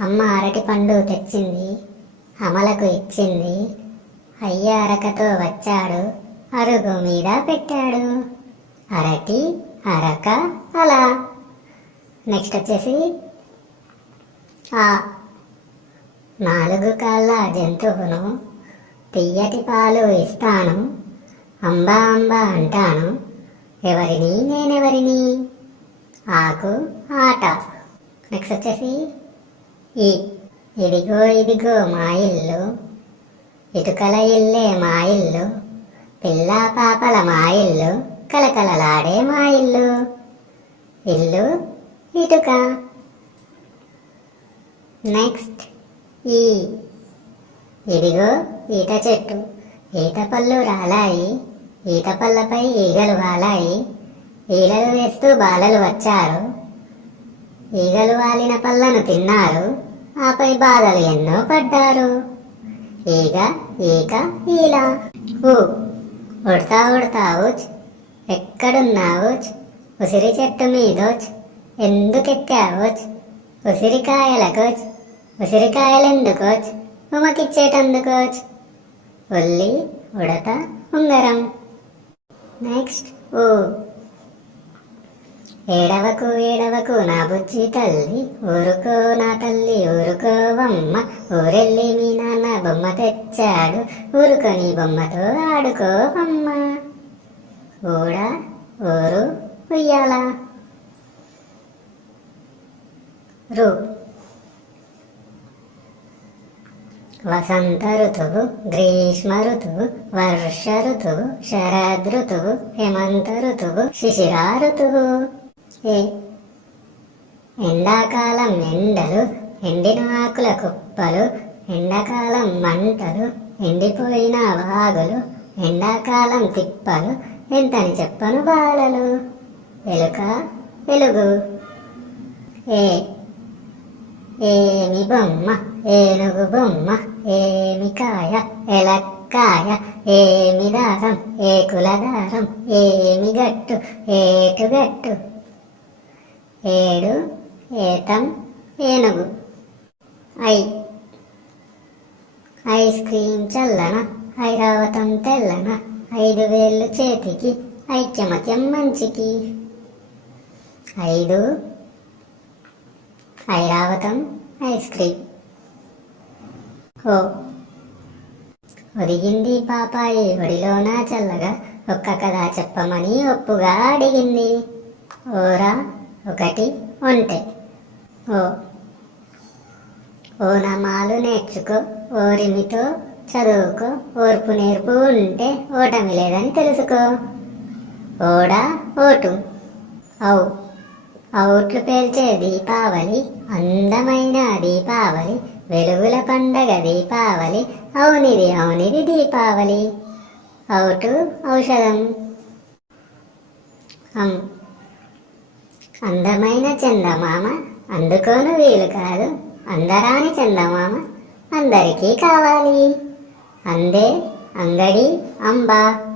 అమ్మ అరటిపండు తెచ్చింది అమలకు ఇచ్చింది. అయ్య అరకతో వచ్చాడు అరుగు మీద పెట్టాడు. అరటి అరక అలా. నెక్స్ట్ వచ్చేసి ఆ. నాలుగు కాళ్ళ జంతువును తియ్యటి పాలు ఇస్తాను అంబా అంబా అంటాను. ఎవరిని నేనెవరిని? ఆకు ఆట. నెక్స్ట్ వచ్చేసి ఈ ఇడిగో ఇదిగో మా ఇల్లు ఇటుకల ఇల్లే మా ఇల్లు పిల్ల పాపల మా ఇల్లు కలకలలాడే మా ఇల్లు. ఇల్లు ఇటుక. నెక్స్ట్ ఈ ఇదిగో ఈత చెట్టు ఈత పళ్ళు రాలాయి ఈత పళ్ళపై ఈగలు వాలాయి ఈగలు వేస్తూ బాలలు వచ్చారు. ఈగలు వాలిన పళ్ళను తిన్నారు. ఆపై బాధలు ఎన్నో పడ్డారు. ఈగ ఈక ఈలా. ఊ ఉడతా ఉడతావుచ్ ఎక్కడున్నావు ఉసిరి చెట్టు మీదోచ్ ఎందుకెక్కావోచ్ ఉసిరికాయలకోచ్ ఉసిరికాయలెందుకోచ్ ఉమకిచ్చేటందుకోచ్ ఉల్లి ఉడత ఉంగరం. నెక్స్ట్ ఊ. ఏడవకు ఏడవకు నా బుజ్జి తల్లి. ఊరుకో నా తల్లి ఊరుకోవమ్మ ఊరెళ్ళి మీ నాన్న బొమ్మ తెచ్చాడు. ఊరుకొని బొమ్మతో ఆడుకోవమ్మ ఊడ ఊరు ఉయ్యాల. రు. వసంత ఋతువు గ్రీష్మ ఋతువు వర్ష ఋతువు శరద్ ఋతువు హేమంత ఋతువు శిశిర ఋతువు. ఎండాకాలం ఎండలు ఎండిన ఆకుల కుప్పలు ఎండాకాలం మంటలు ఎండిపోయిన వాగులు ఎండాకాలం తిప్పలు ఎంతని చెప్పను బాలలు? ఎలుక వెలుగు ఏ? ఏమి బొమ్మ ఏనుగు బొమ్మ ఏమి కాయ ఎలక్కాయ ఏమి దారం ఏకుల దారం ఏమి గట్టు ఏటు గట్టు ఏడు ఏతం ఏనుగు. ఐ. ఐస్ క్రీమ్ చల్లన ఐరావతం తెల్లన ఐదు వేళ్ళు చేతికి ఐక్యమత్యం మంచికి. ఐదు. ఐరావతం ఐస్ క్రీమ్. ఓ. ఒదిగింది పాపాయి ఒడిలోనా చల్లగా ఒక్క కథ చెప్పమని ఒప్పుగా అడిగింది. ఓరా ఒకటి ఒంటె ఓ ఓనమాలు నేర్చుకో ఓరిమితో చదువుకో ఓర్పు నేర్పు ఉంటే ఓటమి లేదని తెలుసుకో. ఓడ ఓటు. ఔ ఔట్లు పేల్చే దీపావళి అందమైన దీపావళి వెలుగుల పండగ దీపావళి అవునిది అవునిది దీపావళి. ఔటు ఔషధం. అం అందమైన చందమామ అందుకోను వీలు కాదు. అందరాని చందమామ అందరికీ కావాలి. అందే అంగడి అంబా.